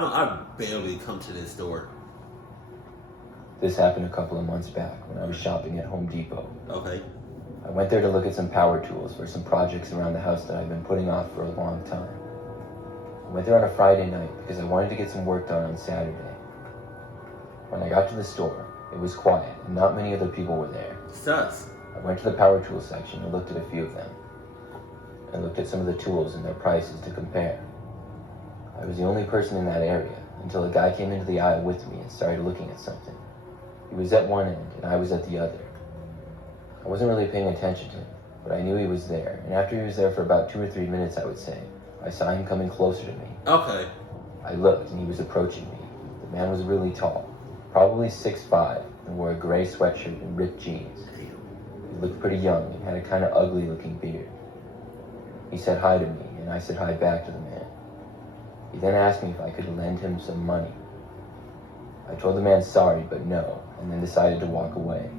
I barely come to this store. This happened a couple of months back when I was shopping at Home Depot. Okay. I went there to look at some power tools for some projects around the house that I've been putting off for a long time. I went there on a Friday night because I wanted to get some work done on Saturday. When I got to the store, it was quiet and not many other people were there. Sus. I went to the power tool section and looked at a few of them. I looked at some of the tools and their prices to compare. I was the only person in that area until a guy came into the aisle with me and started looking at something. He was at one end and I was at the other. I wasn't really paying attention to him, but I knew he was there, and after he was there for about 2 or 3 minutes, I would say, I saw him coming closer to me. Okay. I looked and he was approaching me. The man was really tall, probably 6'5", and wore a gray sweatshirt and ripped jeans. He looked pretty young and had a kind of ugly looking beard. He said hi to me, and I said hi back to the man. He then asked me if I could lend him some money. I told the man sorry, but no, and then decided to walk away.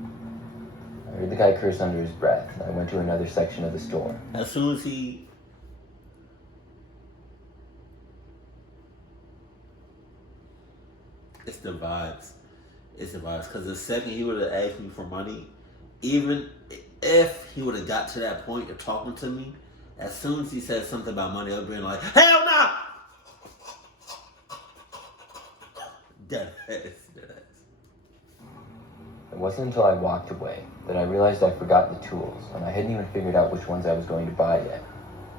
I heard the guy curse under his breath, and I went to another section of the store. As soon as he... It's the vibes. It's the vibes. Because the second he would have asked me for money, even if he would have got to that point of talking to me, as soon as he said something about money, I would have been like, hell no! Dead ass. It wasn't until I walked away that I realized I forgot the tools, and I hadn't even figured out which ones I was going to buy yet.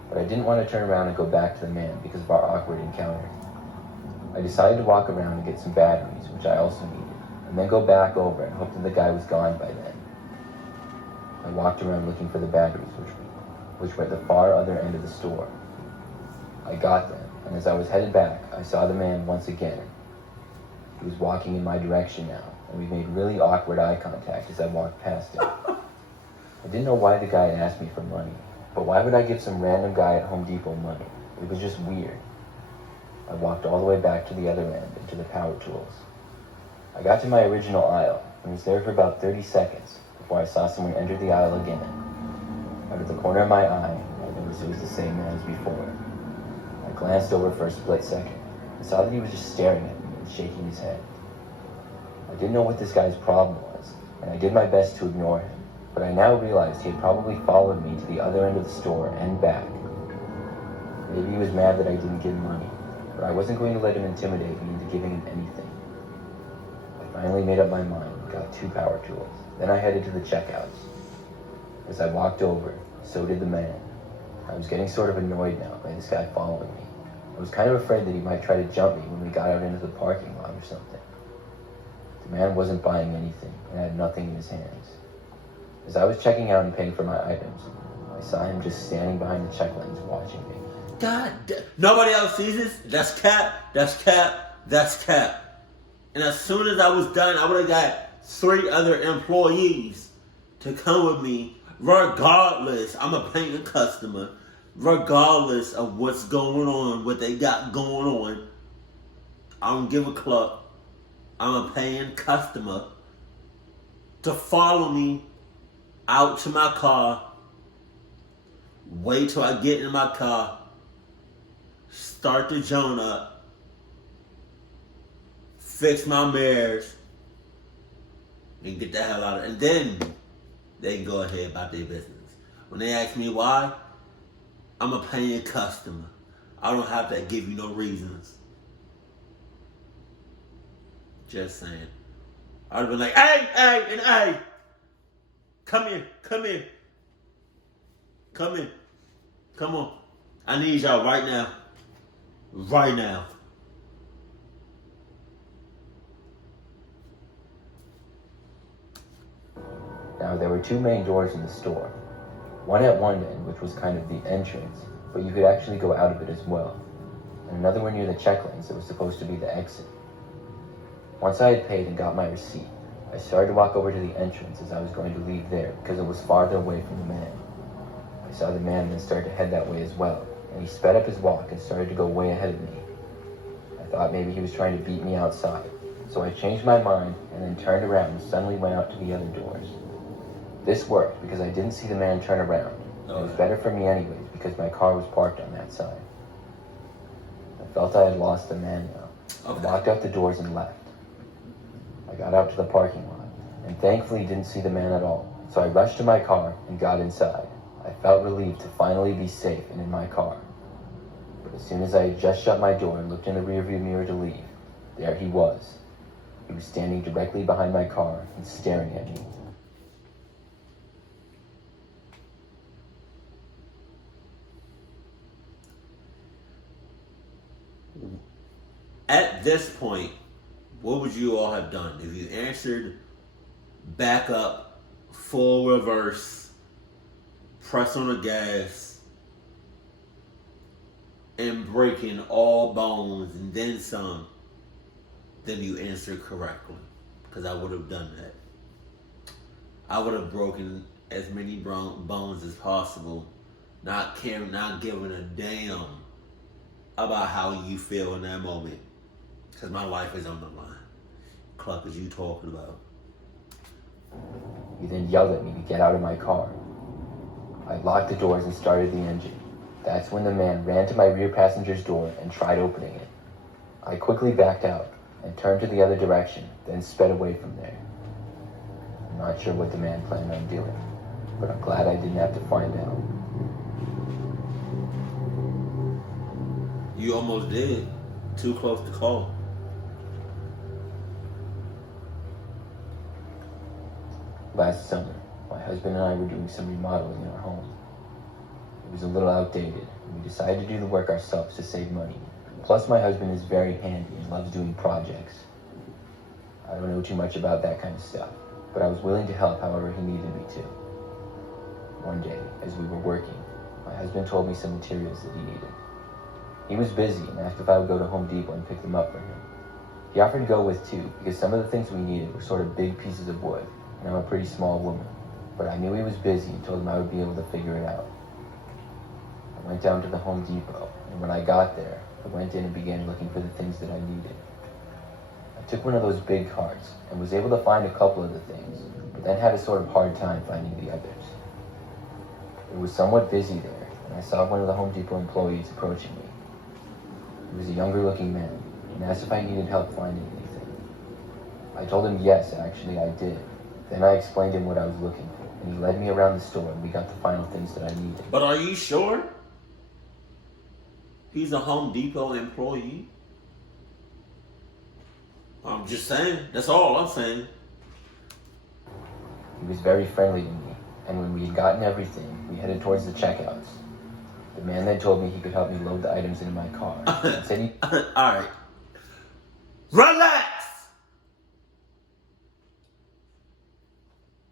But I didn't want to turn around and go back to the man because of our awkward encounter. I decided to walk around and get some batteries, which I also needed, and then go back over and hope that the guy was gone by then. I walked around looking for the batteries, which were at the far other end of the store. I got them, and as I was headed back, I saw the man once again. He was walking in my direction now, and we made really awkward eye contact as I walked past him. I didn't know why the guy had asked me for money, but why would I give some random guy at Home Depot money? It was just weird. I walked all the way back to the other end, into the power tools. I got to my original aisle, and was there for about 30 seconds before I saw someone enter the aisle again. Out of the corner of my eye, I noticed it was the same man as before. I glanced over for a split second, and saw that he was just staring at me and shaking his head. I didn't know what this guy's problem was, and I did my best to ignore him, but I now realized he had probably followed me to the other end of the store and back. Maybe he was mad that I didn't give money, but I wasn't going to let him intimidate me into giving him anything. I finally made up my mind and got 2 power tools. Then I headed to the checkouts. As I walked over, so did the man. I was getting sort of annoyed now by this guy following me. I was kind of afraid that he might try to jump me when we got out into the parking lot or something. The man wasn't buying anything and had nothing in his hands. As I was checking out and paying for my items, I saw him just standing behind the check lanes watching me. God damn. Nobody else sees this? That's cap. That's cap. That's cap. And as soon as I was done, I would have got 3 other employees to come with me, regardless. I'm a paying customer, regardless of what's going on, what they got going on. I don't give a cluck. I'm a paying customer to follow me out to my car, wait till I get in my car, start the joint up, fix my mirrors, and get the hell out of it. And then they can go ahead about their business. When they ask me why, I'm a paying customer. I don't have to give you no reasons. Just saying. I'd have been like, hey, come here, come on. I need y'all right now. Right now. Now, there were 2 main doors in the store. One at one end, which was kind of the entrance, but you could actually go out of it as well. And another one near the check lanes that was supposed to be the exit. Once I had paid and got my receipt, I started to walk over to the entrance as I was going to leave there because it was farther away from the man. I saw the man then start to head that way as well, and he sped up his walk and started to go way ahead of me. I thought maybe he was trying to beat me outside, so I changed my mind and then turned around and suddenly went out to the other doors. This worked because I didn't see the man turn around. It was better for me anyways because my car was parked on that side. I felt I had lost the man now, I locked up the doors and left. I got out to the parking lot, and thankfully didn't see the man at all, so I rushed to my car and got inside. I felt relieved to finally be safe and in my car. But as soon as I had just shut my door and looked in the rearview mirror to leave, there he was. He was standing directly behind my car and staring at me. At this point, what would you all have done? If you answered back up, full reverse, press on the gas, and breaking all bones and then some, then you answered correctly. Because I would have done that. I would have broken as many bones as possible, not caring, not giving a damn about how you feel in that moment. Because my life is on the line. Cluck is you talking about. He then yelled at me to get out of my car. I locked the doors and started the engine. That's when the man ran to my rear passenger's door and tried opening it. I quickly backed out and turned to the other direction, then sped away from there. I'm not sure what the man planned on doing, but I'm glad I didn't have to find out. You almost did. Too close to call. Last summer, my husband and I were doing some remodeling in our home. It was a little outdated, and we decided to do the work ourselves to save money. Plus, my husband is very handy and loves doing projects. I don't know too much about that kind of stuff, but I was willing to help however he needed me to. One day, as we were working, my husband told me some materials that he needed. He was busy and asked if I would go to Home Depot and pick them up for him. He offered to go with too, because some of the things we needed were sort of big pieces of wood, and I'm a pretty small woman, but I knew he was busy and told him I would be able to figure it out. I went down to the Home Depot, and when I got there, I went in and began looking for the things that I needed. I took one of those big carts and was able to find a couple of the things, but then had a sort of hard time finding the others. It was somewhat busy there, and I saw one of the Home Depot employees approaching me. He was a younger looking man, and asked if I needed help finding anything. I told him yes, actually I did. Then I explained to him what I was looking for, and he led me around the store and we got the final things that I needed. But are you sure? He's a Home Depot employee. I'm just saying. That's all I'm saying. He was very friendly to me, and when we had gotten everything, we headed towards the checkouts. The man then told me he could help me load the items into my car. Said he... Alright. Relax!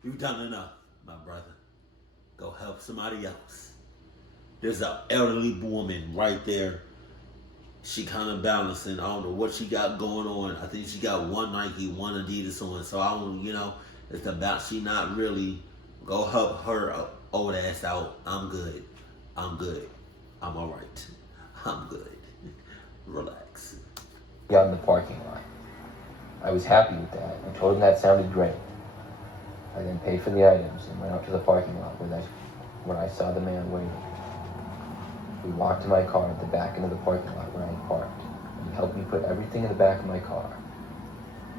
You've done enough, my brother. Go help somebody else. There's an elderly woman right there. She kind of balancing. I don't know what she got going on. I think she got one Nike, one Adidas on. So I don't, it's about she not really. Go help her old ass out. I'm good. I'm good. I'm all right. I'm good. Relax. Got in the parking lot. I was happy with that and told him that sounded great. I then paid for the items and went out to the parking lot where I saw the man waiting. We walked to my car at the back end of the parking lot where I had parked, and he helped me put everything in the back of my car.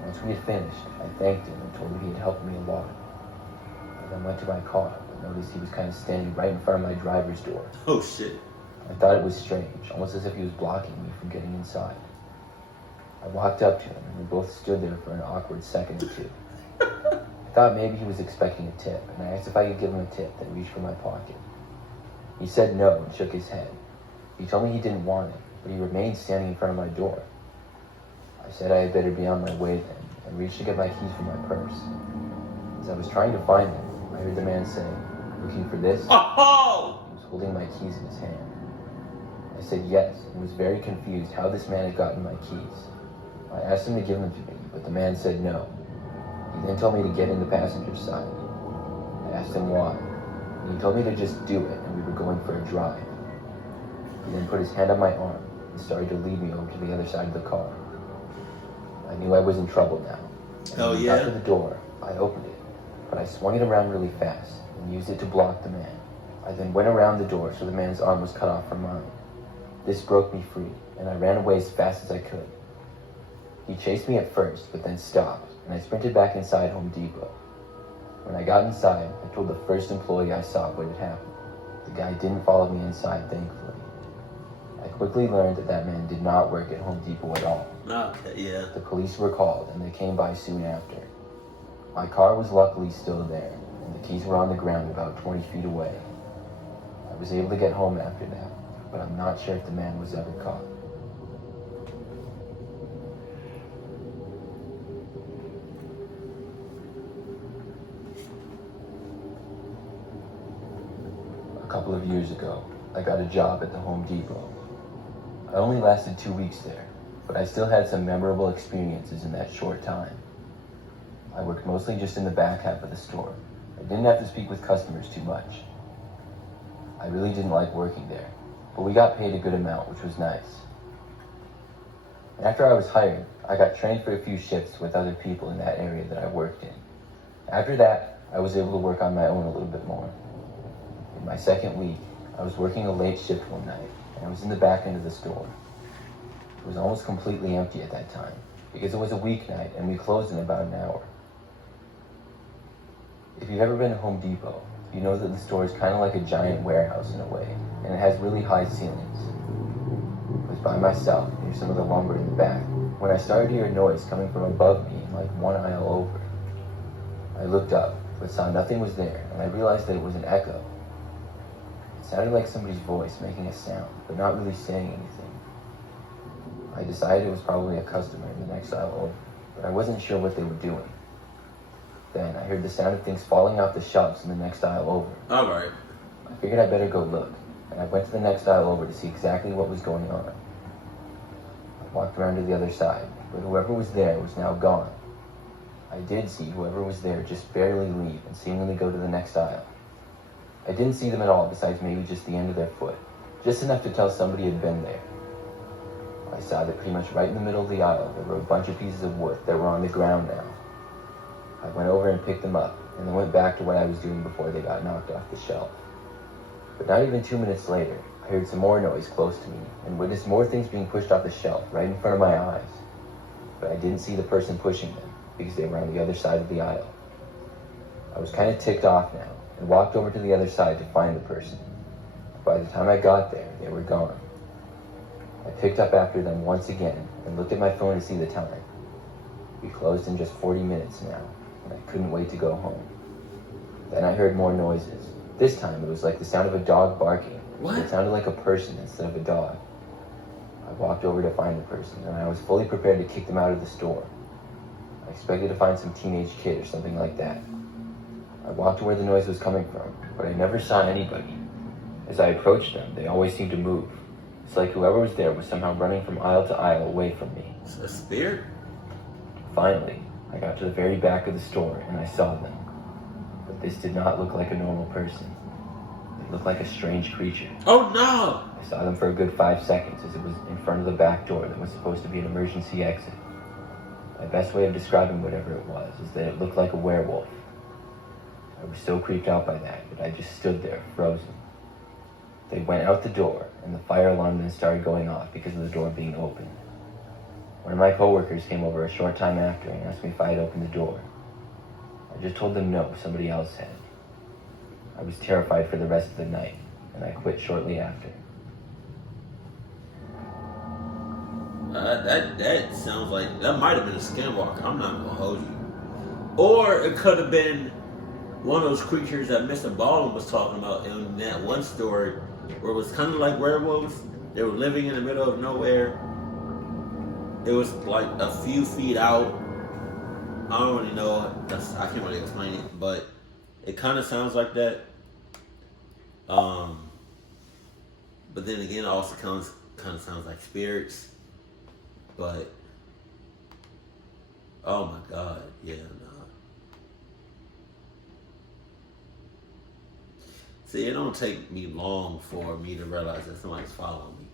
Once we had finished, I thanked him and told him he had helped me a lot. I then went to my car, but noticed he was kind of standing right in front of my driver's door. Oh shit. I thought it was strange, almost as if he was blocking me from getting inside. I walked up to him, and we both stood there for an awkward second or two. I thought maybe he was expecting a tip, and I asked if I could give him a tip that reached for my pocket. He said no and shook his head. He told me he didn't want it, but he remained standing in front of my door. I said I had better be on my way then, and reached to get my keys from my purse. As I was trying to find them, I heard the man say, "Looking for this?" Oh! He was holding my keys in his hand. I said yes, and was very confused how this man had gotten my keys. I asked him to give them to me, but the man said no. He then told me to get in the passenger side. I asked him why, and he told me to just do it, and we were going for a drive. He then put his hand on my arm and started to lead me over to the other side of the car. I knew I was in trouble now. Hell when we yeah. got to the door, I opened it, but I swung it around really fast and used it to block the man. I then went around the door so the man's arm was cut off from mine. This broke me free, and I ran away as fast as I could. He chased me at first, but then stopped, and I sprinted back inside Home Depot. When I got inside, I told the first employee I saw what had happened. The guy didn't follow me inside, thankfully. I quickly learned that that man did not work at Home Depot at all. Okay, yeah. The police were called, and they came by soon after. My car was luckily still there, and the keys were on the ground about 20 feet away. I was able to get home after that, but I'm not sure if the man was ever caught. A couple of years ago, I got a job at the Home Depot. I only lasted 2 weeks there, but I still had some memorable experiences in that short time. I worked mostly just in the back half of the store. I didn't have to speak with customers too much. I really didn't like working there, but we got paid a good amount, which was nice. And after I was hired, I got trained for a few shifts with other people in that area that I worked in. After that, I was able to work on my own a little bit more. In my second week, I was working a late shift one night, and I was in the back end of the store. It was almost completely empty at that time, because it was a weeknight and we closed in about an hour. If you've ever been to Home Depot, you know that the store is kind of like a giant warehouse in a way, and it has really high ceilings. I was by myself near some of the lumber in the back when I started to hear a noise coming from above me like one aisle over. I looked up, but saw nothing was there, and I realized that it was an echo. It sounded like somebody's voice making a sound, but not really saying anything. I decided it was probably a customer in the next aisle over, but I wasn't sure what they were doing. Then I heard the sound of things falling off the shelves in the next aisle over. Alright. I figured I'd better go look, and I went to the next aisle over to see exactly what was going on. I walked around to the other side, but whoever was there was now gone. I did see whoever was there just barely leave and seemingly go to the next aisle. I didn't see them at all besides maybe just the end of their foot, just enough to tell somebody had been there. I saw that pretty much right in the middle of the aisle there were a bunch of pieces of wood that were on the ground now. I went over and picked them up, and then went back to what I was doing before they got knocked off the shelf. But not even 2 minutes later, I heard some more noise close to me, and witnessed more things being pushed off the shelf right in front of my eyes. But I didn't see the person pushing them, because they were on the other side of the aisle. I was kind of ticked off now, and walked over to the other side to find the person. By the time I got there, they were gone. I picked up after them once again, and looked at my phone to see the time. We closed in just 40 minutes now, and I couldn't wait to go home. Then I heard more noises. This time it was like the sound of a dog barking. What? It sounded like a person instead of a dog. I walked over to find the person, and I was fully prepared to kick them out of the store. I expected to find some teenage kid or something like that. I walked to where the noise was coming from, but I never saw anybody. As I approached them, they always seemed to move. It's like whoever was there was somehow running from aisle to aisle away from me. It's a spirit? Finally, I got to the very back of the store and I saw them. But this did not look like a normal person. They looked like a strange creature. Oh no! I saw them for a good 5 seconds as it was in front of the back door that was supposed to be an emergency exit. My best way of describing whatever it was is that it looked like a werewolf. I was so creeped out by that I just stood there, frozen. They went out the door, and the fire alarm then started going off because of the door being open. One of my coworkers came over a short time after and asked me if I had opened the door. I just told them no, somebody else had. I was terrified for the rest of the night, and I quit shortly after. That sounds like, that might have been a skinwalker. I'm not gonna hold you. Or it could have been one of those creatures that Mr. Baldwin was talking about in that one story, where it was kind of like werewolves. They were living in the middle of nowhere. It was like a few feet out. I don't really know. I can't really explain it, but it kind of sounds like that. But then again, it also kind of sounds like spirits. But oh my God, yeah, no. See, it don't take me long for me to realize that somebody's following me,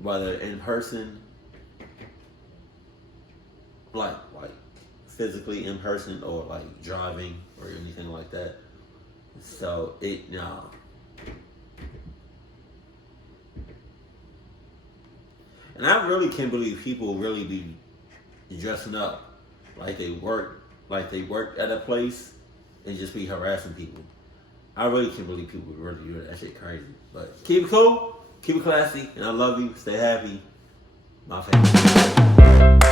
whether in person, like physically in person, or like driving or anything like that. So no. And I really can't believe people really be dressing up like they work at a place and just be harassing people. I really can't believe people would really do that. That shit crazy. But keep it cool, keep it classy, and I love you. Stay happy. My family.